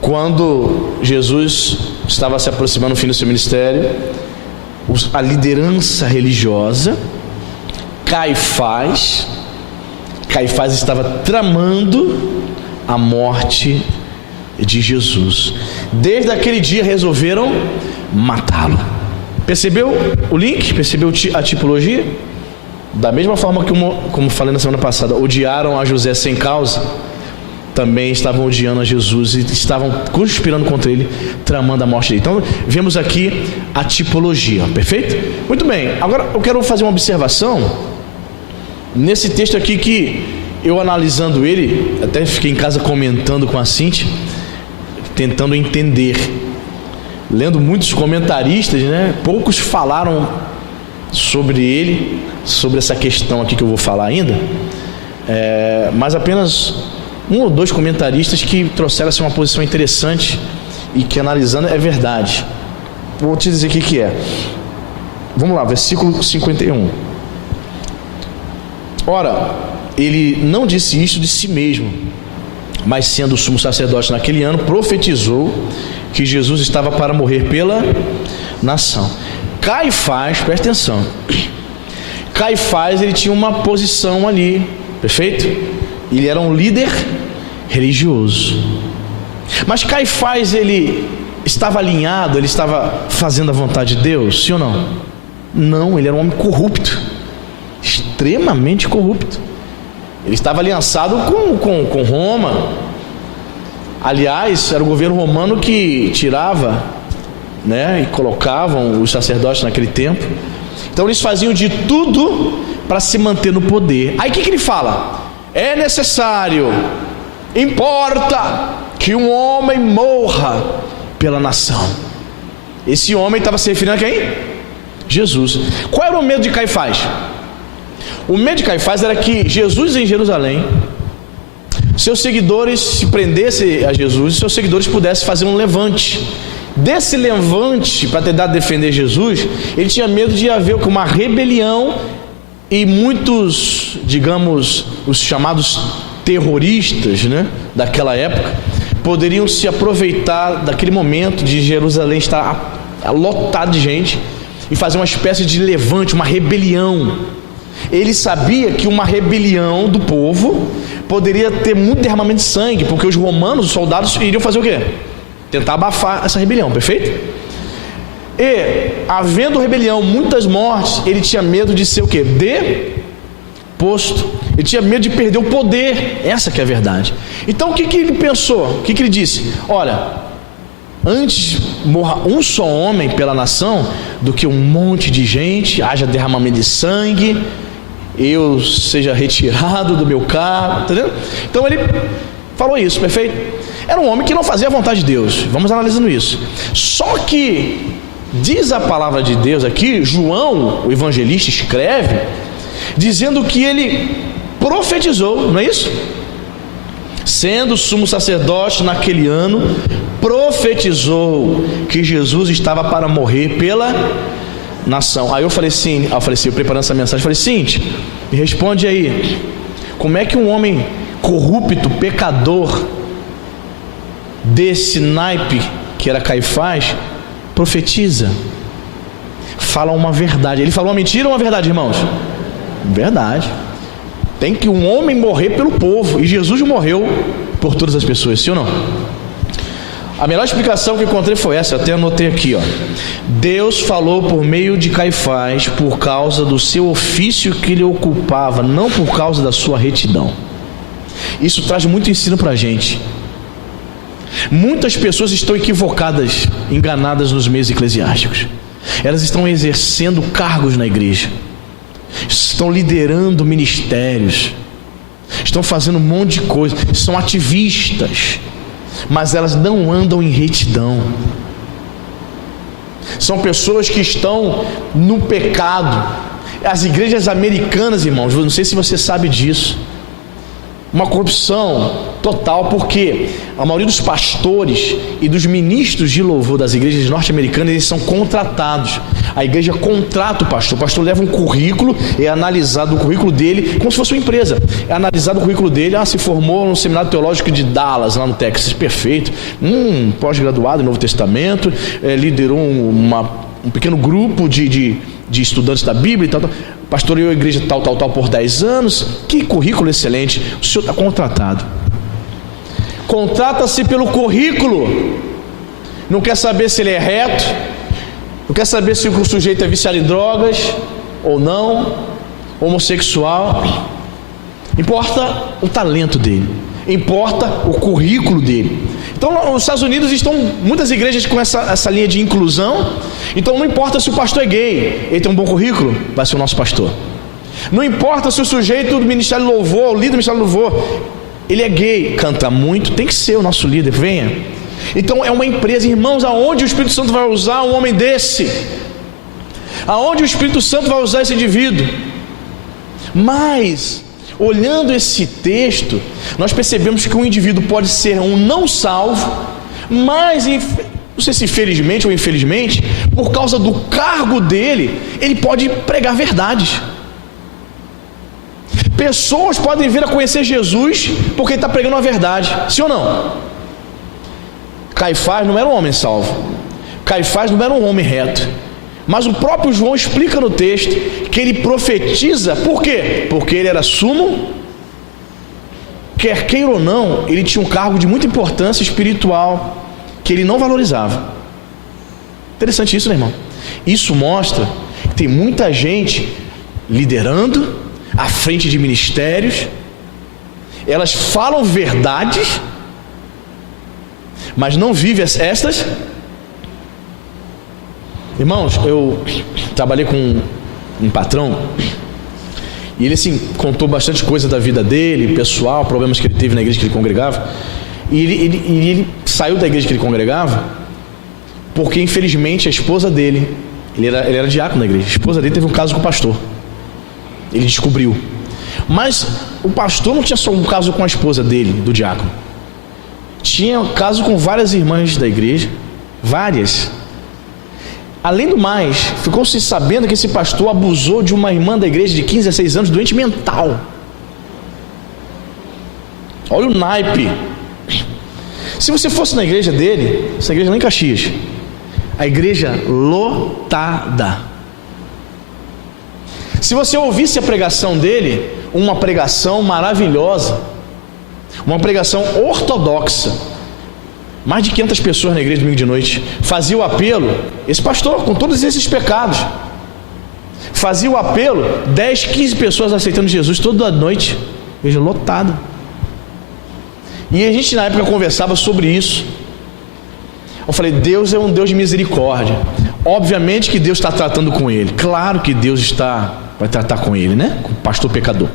Quando Jesus estava se aproximando do fim do seu ministério, a liderança religiosa, Caifás estava tramando a morte de Jesus. Desde aquele dia resolveram matá-lo. Percebeu o link? Percebeu a tipologia? Da mesma forma que, como falei na semana passada, odiaram a José sem causa, também estavam odiando a Jesus e estavam conspirando contra ele, tramando a morte dele. Então vemos aqui a tipologia, perfeito? Muito bem, agora eu quero fazer uma observação nesse texto aqui, que eu analisando ele, até fiquei em casa comentando com a Cintia, tentando entender, lendo muitos comentaristas, né? Poucos falaram sobre ele, sobre essa questão aqui que eu vou falar ainda, mas apenas um ou dois comentaristas que trouxeram assim, uma posição interessante e que, analisando, é verdade. Vou te dizer o que é. Vamos lá, versículo 51. Ora, ele não disse isso de si mesmo, mas sendo sumo sacerdote naquele ano, profetizou que Jesus estava para morrer pela nação. Caifás, presta atenção, Caifás, ele tinha uma posição ali, perfeito? Ele era um líder religioso. Mas Caifás, ele estava alinhado, ele estava fazendo a vontade de Deus, sim ou não? Não, ele era um homem corrupto, extremamente corrupto. Ele estava aliançado com Roma. Aliás, era o governo romano que tirava, né, e colocavam os sacerdotes naquele tempo. Então eles faziam de tudo para se manter no poder. Aí o que ele fala? É necessário, importa que um homem morra pela nação. Esse homem estava se referindo a quem? Jesus. Qual era o medo de Caifás? O medo de Caifás era que Jesus em Jerusalém, seus seguidores se prendessem a Jesus, seus seguidores pudessem fazer um levante. Desse levante, para tentar defender Jesus, ele tinha medo de haver uma rebelião e muitos, digamos, os chamados terroristas, né, daquela época, poderiam se aproveitar daquele momento de Jerusalém estar lotado de gente e fazer uma espécie de levante, uma rebelião. Ele sabia que uma rebelião do povo poderia ter muito derramamento de sangue, porque os romanos, os soldados, iriam fazer o quê? Tentar abafar essa rebelião, perfeito? E, havendo rebelião, muitas mortes, ele tinha medo de ser o quê? Deposto. Ele tinha medo de perder o poder. Essa que é a verdade. Então o que ele pensou? O que ele disse? Olha, antes morra um só homem pela nação do que um monte de gente, haja derramamento de sangue, eu seja retirado do meu cargo, entendeu? Então ele falou isso, perfeito? Era um homem que não fazia a vontade de Deus. Vamos analisando isso. Só que diz a palavra de Deus aqui, João, o evangelista, escreve dizendo que ele profetizou, não é isso? Sendo sumo sacerdote naquele ano, profetizou que Jesus estava para morrer pela nação. Aí eu falei assim, eu preparando essa mensagem, falei, Cintia, me responde aí, como é que um homem corrupto, pecador, desse naipe que era Caifás, profetiza, fala uma verdade? Ele falou uma mentira ou uma verdade, irmãos? Verdade. Tem que um homem morrer pelo povo, e Jesus morreu por todas as pessoas, sim ou não? A melhor explicação que eu encontrei foi essa, eu até anotei aqui, ó. Deus falou por meio de Caifás por causa do seu ofício que ele ocupava, não por causa da sua retidão. Isso traz muito ensino para a gente. Muitas pessoas estão equivocadas, enganadas nos meios eclesiásticos. Elas estão exercendo cargos na igreja, estão liderando ministérios, estão fazendo um monte de coisa, são ativistas, mas elas não andam em retidão. São pessoas que estão no pecado. As igrejas americanas, irmãos, não sei se você sabe disso, uma corrupção total, porque a maioria dos pastores e dos ministros de louvor das igrejas norte-americanas, eles são contratados. A igreja contrata o pastor leva um currículo, é analisado o currículo dele, como se fosse uma empresa, é analisado o currículo dele, se formou no seminário teológico de Dallas, lá no Texas, perfeito, pós-graduado em Novo Testamento, liderou um pequeno grupo de estudantes da Bíblia e tal, pastoreou a igreja tal por 10 anos, que currículo excelente, o senhor está contratado. Contrata-se pelo currículo, não quer saber se ele é reto, não quer saber se o sujeito é viciado em drogas ou não, homossexual. Importa o talento dele, importa o currículo dele. Então, nos Estados Unidos estão muitas igrejas com essa linha de inclusão. Então, não importa se o pastor é gay, ele tem um bom currículo, vai ser o nosso pastor. Não importa se o sujeito do Ministério do Louvor, o líder do Ministério do Louvor, ele é gay, canta muito, tem que ser o nosso líder, venha. Então, é uma empresa, irmãos, aonde o Espírito Santo vai usar um homem desse? Aonde o Espírito Santo vai usar esse indivíduo? Mas, olhando esse texto, nós percebemos que um indivíduo pode ser um não salvo, mas, não sei se infelizmente ou infelizmente, por causa do cargo dele, ele pode pregar verdades. Pessoas podem vir a conhecer Jesus porque ele está pregando a verdade, sim ou não? Caifás não era um homem salvo, Caifás não era um homem reto, mas o próprio João explica no texto que ele profetiza, por quê? Porque ele era sumo, quer queira ou não, ele tinha um cargo de muita importância espiritual, que ele não valorizava. Interessante isso, né, irmão? Isso mostra que tem muita gente liderando, à frente de ministérios, elas falam verdades, mas não vivem estas. Irmãos, eu trabalhei com um patrão, e ele assim, contou bastante coisa da vida dele, pessoal, problemas que ele teve na igreja que ele congregava, e ele saiu da igreja que ele congregava, porque infelizmente a esposa dele, ele era diácono na igreja, a esposa dele teve um caso com o pastor, ele descobriu, mas o pastor não tinha só um caso com a esposa dele, do diácono, tinha um caso com várias irmãs da igreja, várias. Além do mais, ficou-se sabendo que esse pastor abusou de uma irmã da igreja de 15 a 6 anos, doente mental. Olha o naipe. Se você fosse na igreja dele, essa igreja lá em Caxias, a igreja lotada. Se você ouvisse a pregação dele, uma pregação maravilhosa, uma pregação ortodoxa, mais de 500 pessoas na igreja domingo de noite, fazia o apelo, esse pastor com todos esses pecados, fazia o apelo, 10, 15 pessoas aceitando Jesus toda noite, igreja lotada. E a gente na época conversava sobre isso. Eu falei, Deus é um Deus de misericórdia. Obviamente que Deus está tratando com ele. Claro que Deus vai tratar com ele, né? Com o pastor pecador.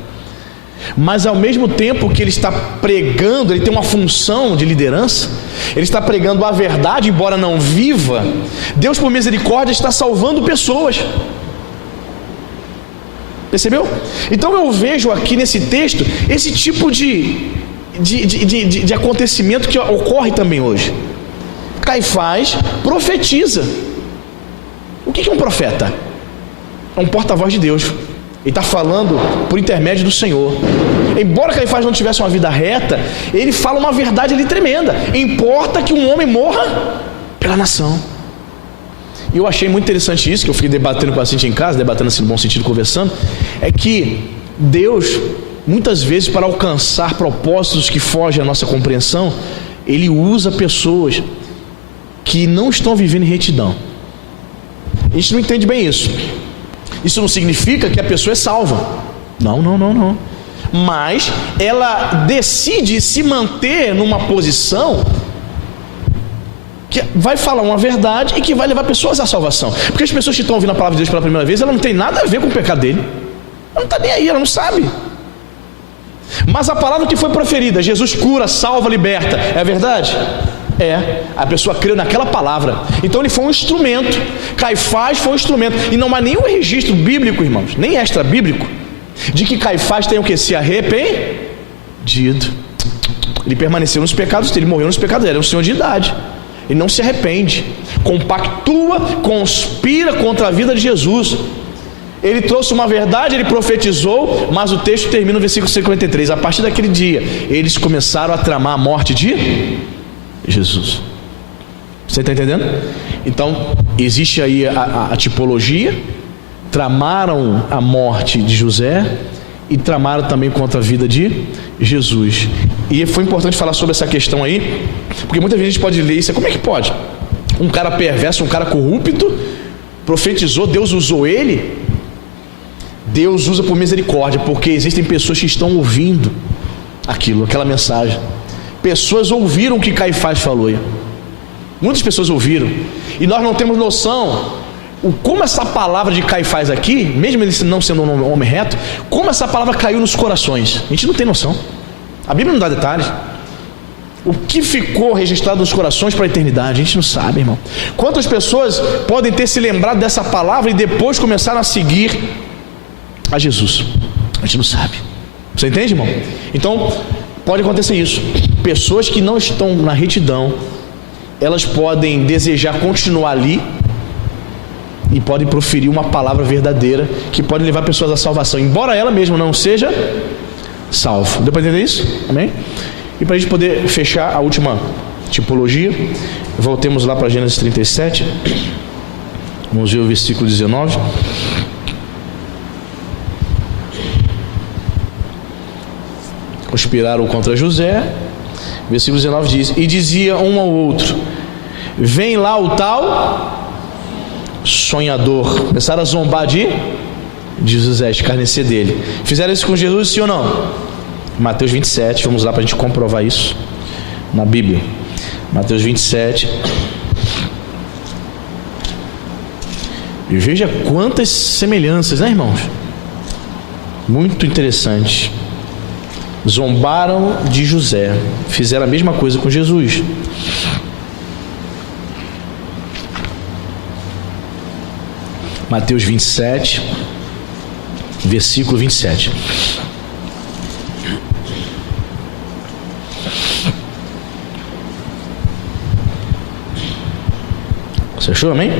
Mas ao mesmo tempo que ele está pregando, ele tem uma função de liderança, ele está pregando a verdade, embora não viva. Deus, por misericórdia, está salvando pessoas. Percebeu? Então eu vejo aqui nesse texto esse tipo de acontecimento que ocorre também hoje. Caifás profetiza. O que é um profeta? É um porta-voz de Deus. Ele está falando por intermédio do Senhor. Embora Caifás não tivesse uma vida reta, ele fala uma verdade ali tremenda. Importa que um homem morra pela nação. E eu achei muito interessante isso, que eu fiquei debatendo com a Cintia em casa, debatendo assim no bom sentido, conversando, é que Deus, muitas vezes, para alcançar propósitos que fogem à nossa compreensão, Ele usa pessoas que não estão vivendo em retidão. A gente não entende bem isso. Isso não significa que a pessoa é salva. Não. Mas ela decide se manter numa posição que vai falar uma verdade e que vai levar pessoas à salvação. Porque as pessoas que estão ouvindo a palavra de Deus pela primeira vez, ela não tem nada a ver com o pecado dele. Ela não está nem aí, ela não sabe. Mas a palavra que foi proferida, Jesus cura, salva, liberta, é verdade? A pessoa creu naquela palavra. Então ele foi um instrumento. Caifás foi um instrumento. E não há nenhum registro bíblico, irmãos, nem extra bíblico, de que Caifás tenha o que? Se arrependido. Ele permaneceu nos pecados dele, ele morreu nos pecados dele, era um senhor de idade. Ele não se arrepende, compactua, conspira contra a vida de Jesus. Ele trouxe uma verdade, ele profetizou, mas o texto termina no versículo 53. A partir daquele dia, eles começaram a tramar a morte de Jesus. Você está entendendo? Então, existe aí a tipologia. Tramaram a morte de José e tramaram também contra a vida de Jesus. E foi importante falar sobre essa questão aí, porque muita gente pode ler isso. Como é que pode? Um cara perverso, um cara corrupto, profetizou, Deus usou ele. Deus usa por misericórdia, porque existem pessoas que estão ouvindo aquela mensagem. Pessoas ouviram o que Caifás falou. Muitas pessoas ouviram. E nós não temos noção como essa palavra de Caifás aqui, mesmo ele não sendo um homem reto, como essa palavra caiu nos corações. A gente não tem noção. A Bíblia não dá detalhes. O que ficou registrado nos corações para a eternidade, a gente não sabe, irmão. Quantas pessoas podem ter se lembrado dessa palavra e depois começaram a seguir a Jesus? A gente não sabe. Você entende, irmão? Então, pode acontecer isso. Pessoas que não estão na retidão, elas podem desejar continuar ali e podem proferir uma palavra verdadeira que pode levar pessoas à salvação, embora ela mesma não seja salva. Deu para entender isso? Amém? E para a gente poder fechar a última tipologia, voltemos lá para Gênesis 37. Vamos ver o versículo 19. Conspiraram contra José. Versículo 19 diz: e dizia um ao outro: vem lá o tal sonhador. Começaram a zombar de José, escarnecer dele. Fizeram isso com Jesus, sim ou não? Mateus 27, vamos lá para a gente comprovar isso na Bíblia. Mateus 27. E veja quantas semelhanças, né, irmãos? Muito interessante. Zombaram de José, fizeram a mesma coisa com Jesus. Mateus 27, versículo 27. Você achou, amém?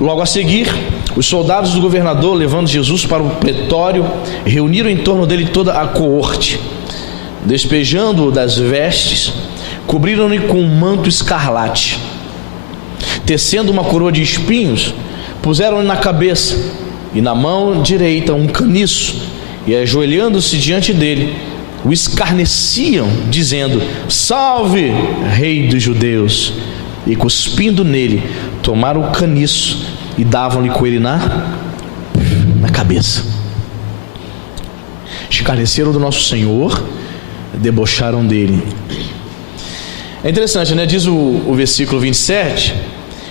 Logo a seguir, os soldados do governador, levando Jesus para o pretório, reuniram em torno dele toda a coorte. Despejando-o das vestes, cobriram-no com um manto escarlate. Tecendo uma coroa de espinhos, puseram-lhe na cabeça, e na mão direita um caniço, e ajoelhando-se diante dele, o escarneciam, dizendo: salve, rei dos judeus! E cuspindo nele, tomaram o caniço e davam-lhe com ele na cabeça. Escarneceram do nosso Senhor, debocharam dele. É interessante, né? Diz o versículo 27,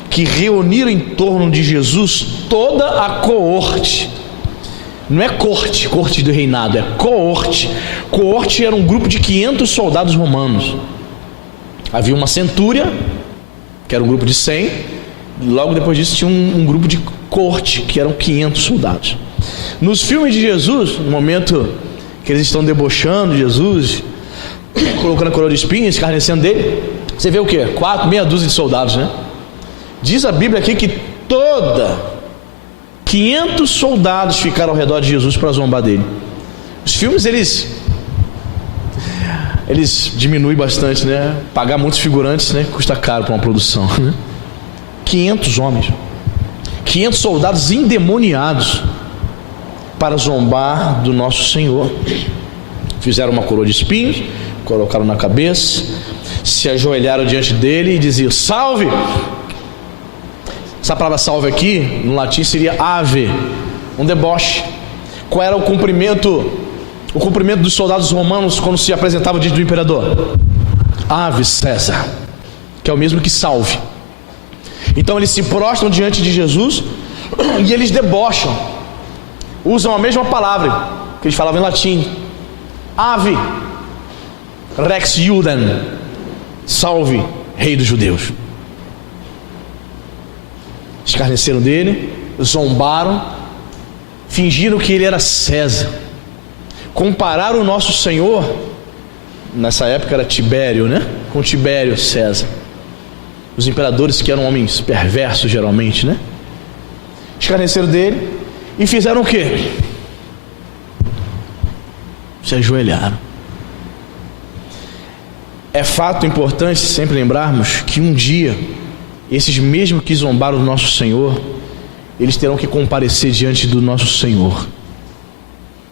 que reuniram em torno de Jesus toda a coorte. Não é corte do reinado, é coorte. Coorte era um grupo de 500 soldados romanos. Havia uma centúria, que era um grupo de 100. Logo depois disso tinha um grupo de corte, que eram 500 soldados. Nos filmes de Jesus, no momento que eles estão debochando de Jesus, colocando a coroa de espinhos, escarnecendo dele, você vê o quê? Meia dúzia de soldados, né? Diz a Bíblia aqui que 500 soldados ficaram ao redor de Jesus para zombar dele. Os filmes, eles diminuem bastante, né? Pagar muitos figurantes, né? Custa caro para uma produção, né? 500 homens, 500 soldados endemoniados para zombar do nosso Senhor. Fizeram uma coroa de espinhos, colocaram na cabeça, se ajoelharam diante dele e diziam: salve! Essa palavra salve aqui, no latim, seria ave, um deboche. Qual era o cumprimento dos soldados romanos quando se apresentavam diante do imperador? Ave César, que é o mesmo que salve. Então eles se prostram diante de Jesus e eles debocham, usam a mesma palavra que eles falavam em latim: ave rex iudem, salve, rei dos judeus. Escarneceram dele, zombaram, fingiram que ele era César, compararam o nosso Senhor, nessa época era Tibério, né? Com Tibério César, os imperadores que eram homens perversos geralmente, né? Escarneceram dele e fizeram o quê? Se ajoelharam. É fato importante sempre lembrarmos que um dia esses mesmos que zombaram do nosso Senhor, eles terão que comparecer diante do nosso Senhor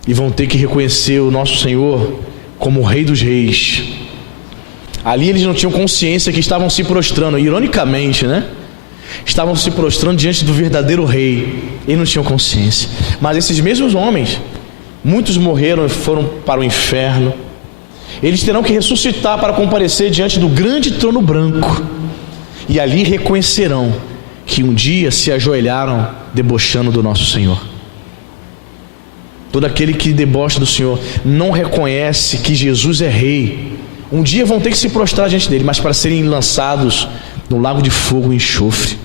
e vão ter que reconhecer o nosso Senhor como o Rei dos Reis. Ali eles não tinham consciência que estavam se prostrando, ironicamente, né? Estavam se prostrando diante do verdadeiro Rei. Eles não tinham consciência. Mas esses mesmos homens, muitos morreram e foram para o inferno. Eles terão que ressuscitar para comparecer diante do grande trono branco. E ali reconhecerão que um dia se ajoelharam debochando do nosso Senhor. Todo aquele que debocha do Senhor não reconhece que Jesus é Rei. Um dia vão ter que se prostrar diante dele, mas para serem lançados no lago de fogo e enxofre.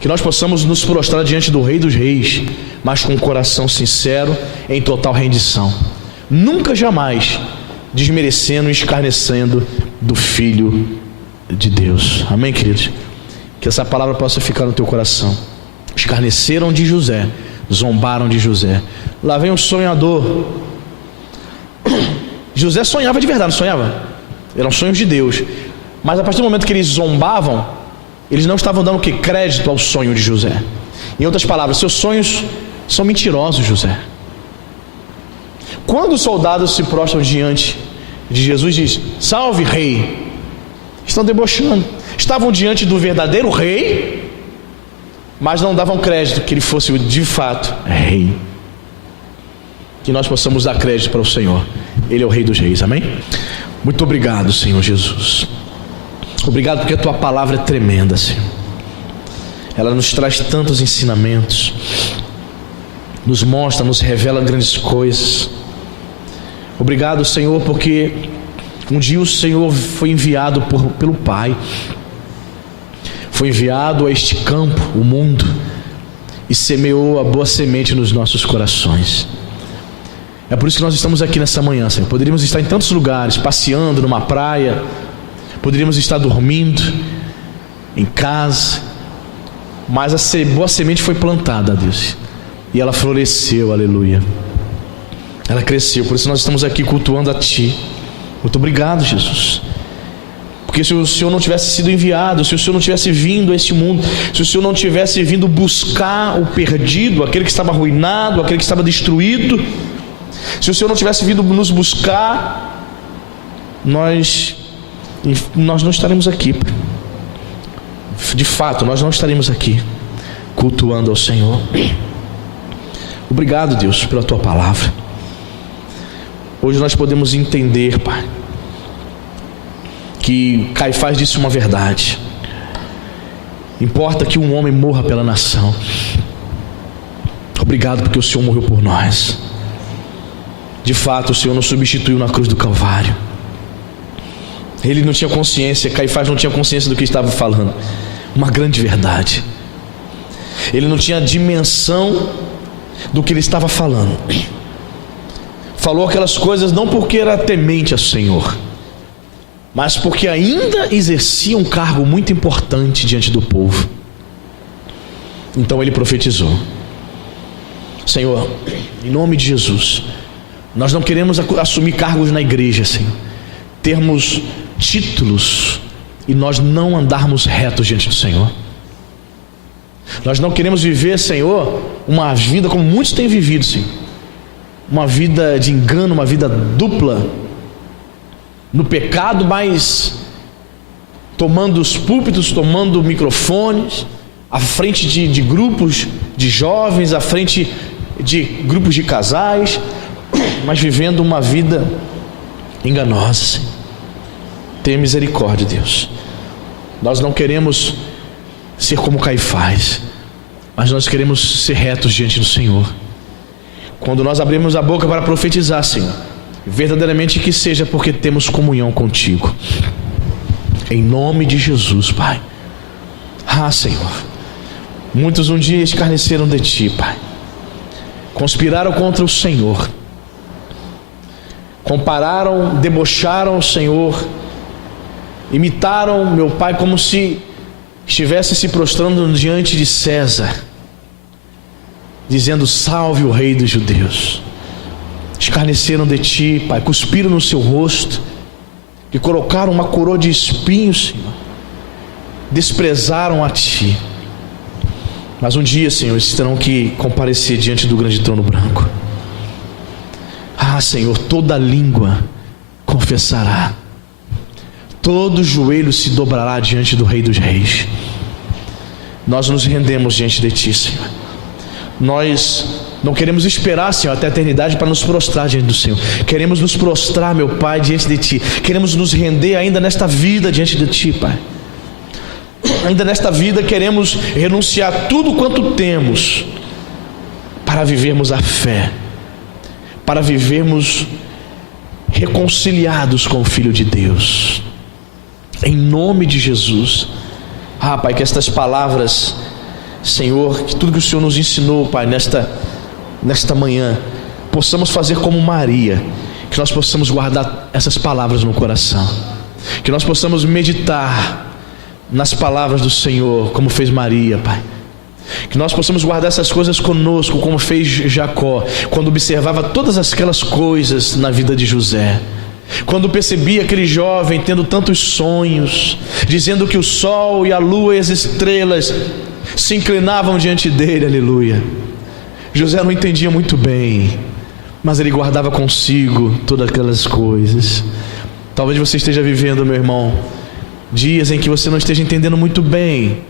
Que nós possamos nos prostrar diante do Rei dos Reis, mas com um coração sincero, em total rendição. Nunca, jamais desmerecendo e escarnecendo do Filho de Deus. Amém, queridos? Que essa palavra possa ficar no teu coração. Escarneceram de José, zombaram de José. Lá vem um sonhador. José sonhava de verdade, não sonhava? Eram sonhos de Deus. Mas a partir do momento que eles zombavam, eles não estavam dando o que? Crédito ao sonho de José. Em outras palavras, seus sonhos são mentirosos, José. Quando os soldados se prostram diante de Jesus, diz: salve, rei. Estão debochando. Estavam diante do verdadeiro rei, mas não davam crédito que ele fosse de fato rei. Que nós possamos dar crédito para o Senhor. Ele é o Rei dos Reis, amém? Muito obrigado, Senhor Jesus. Obrigado porque a tua palavra é tremenda, Senhor. Ela nos traz tantos ensinamentos, nos mostra, nos revela grandes coisas. Obrigado, Senhor, porque um dia o Senhor foi enviado pelo Pai, foi enviado a este campo, o mundo, e semeou a boa semente nos nossos corações. É por isso que nós estamos aqui nessa manhã, Senhor. Poderíamos estar em tantos lugares, passeando numa praia, poderíamos estar dormindo em casa, mas a boa semente foi plantada, Deus, e ela floresceu, aleluia. Ela cresceu, por isso nós estamos aqui cultuando a Ti. Muito obrigado, Jesus. Porque se o Senhor não tivesse sido enviado, se o Senhor não tivesse vindo a este mundo, se o Senhor não tivesse vindo buscar o perdido, aquele que estava arruinado, aquele que estava destruído, se o Senhor não tivesse vindo nos buscar, nós não estaremos aqui. De fato, nós não estaremos aqui cultuando ao Senhor. Obrigado, Deus, pela Tua palavra. Hoje nós podemos entender, Pai, que Caifás disse uma verdade: importa que um homem morra pela nação. Obrigado porque o Senhor morreu por nós. De fato, o Senhor nos substituiu na cruz do Calvário. Ele não tinha consciência, Caifás não tinha consciência do que estava falando. Uma grande verdade. Ele não tinha dimensão do que ele estava falando. Falou aquelas coisas não porque era temente ao Senhor, mas porque ainda exercia um cargo muito importante diante do povo. Então ele profetizou: Senhor, em nome de Jesus, nós não queremos assumir cargos na igreja, Senhor, termos títulos e nós não andarmos retos diante do Senhor. Nós não queremos viver, Senhor, uma vida como muitos têm vivido, Senhor, uma vida de engano, uma vida dupla no pecado, mas tomando os púlpitos, tomando microfones, à frente de grupos de jovens, à frente de grupos de casais, mas vivendo uma vida enganosa, Senhor. Tenha misericórdia, Deus. Nós não queremos ser como Caifás, mas nós queremos ser retos diante do Senhor. Quando nós abrimos a boca para profetizar, Senhor, verdadeiramente que seja porque temos comunhão contigo. Em nome de Jesus, Pai. Senhor, muitos um dia escarneceram de Ti, Pai, conspiraram contra o Senhor, compararam, debocharam o Senhor, imitaram, meu Pai, como se estivesse se prostrando diante de César, dizendo: salve o rei dos judeus. Escarneceram de Ti, Pai, cuspiram no seu rosto e colocaram uma coroa de espinhos, Senhor. Desprezaram a Ti. Mas um dia, Senhor, eles terão que comparecer diante do grande trono branco. Senhor, toda língua confessará, todo joelho se dobrará diante do Rei dos Reis. Nós nos rendemos diante de Ti, Senhor. Nós não queremos esperar, Senhor, até a eternidade para nos prostrar diante do Senhor. Queremos nos prostrar, meu Pai, diante de Ti. Queremos nos render ainda nesta vida diante de Ti, Pai. Ainda nesta vida queremos renunciar tudo quanto temos para vivermos a fé, para vivermos reconciliados com o Filho de Deus. Em nome de Jesus. Pai, que estas palavras, Senhor, que tudo que o Senhor nos ensinou, Pai, nesta manhã, possamos fazer como Maria, que nós possamos guardar essas palavras no coração, que nós possamos meditar nas palavras do Senhor, como fez Maria, Pai. Que nós possamos guardar essas coisas conosco, como fez Jacó, quando observava todas aquelas coisas na vida de José. Quando percebia aquele jovem tendo tantos sonhos, dizendo que o sol e a lua e as estrelas se inclinavam diante dele, aleluia. José não entendia muito bem, mas ele guardava consigo todas aquelas coisas. Talvez você esteja vivendo, meu irmão, dias em que você não esteja entendendo muito bem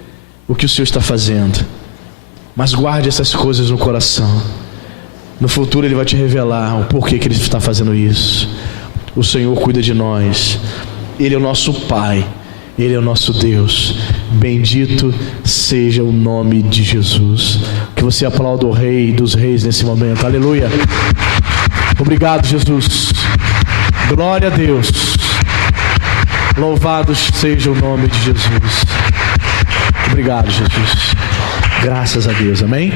o que o Senhor está fazendo, mas guarde essas coisas no coração. No futuro Ele vai te revelar o porquê que Ele está fazendo isso. O Senhor cuida de nós, Ele é o nosso Pai, Ele é o nosso Deus. Bendito seja o nome de Jesus. Que você aplauda o Rei dos Reis nesse momento, aleluia. Obrigado, Jesus. Glória a Deus. Louvado seja o nome de Jesus. Obrigado, Jesus. Graças a Deus, amém?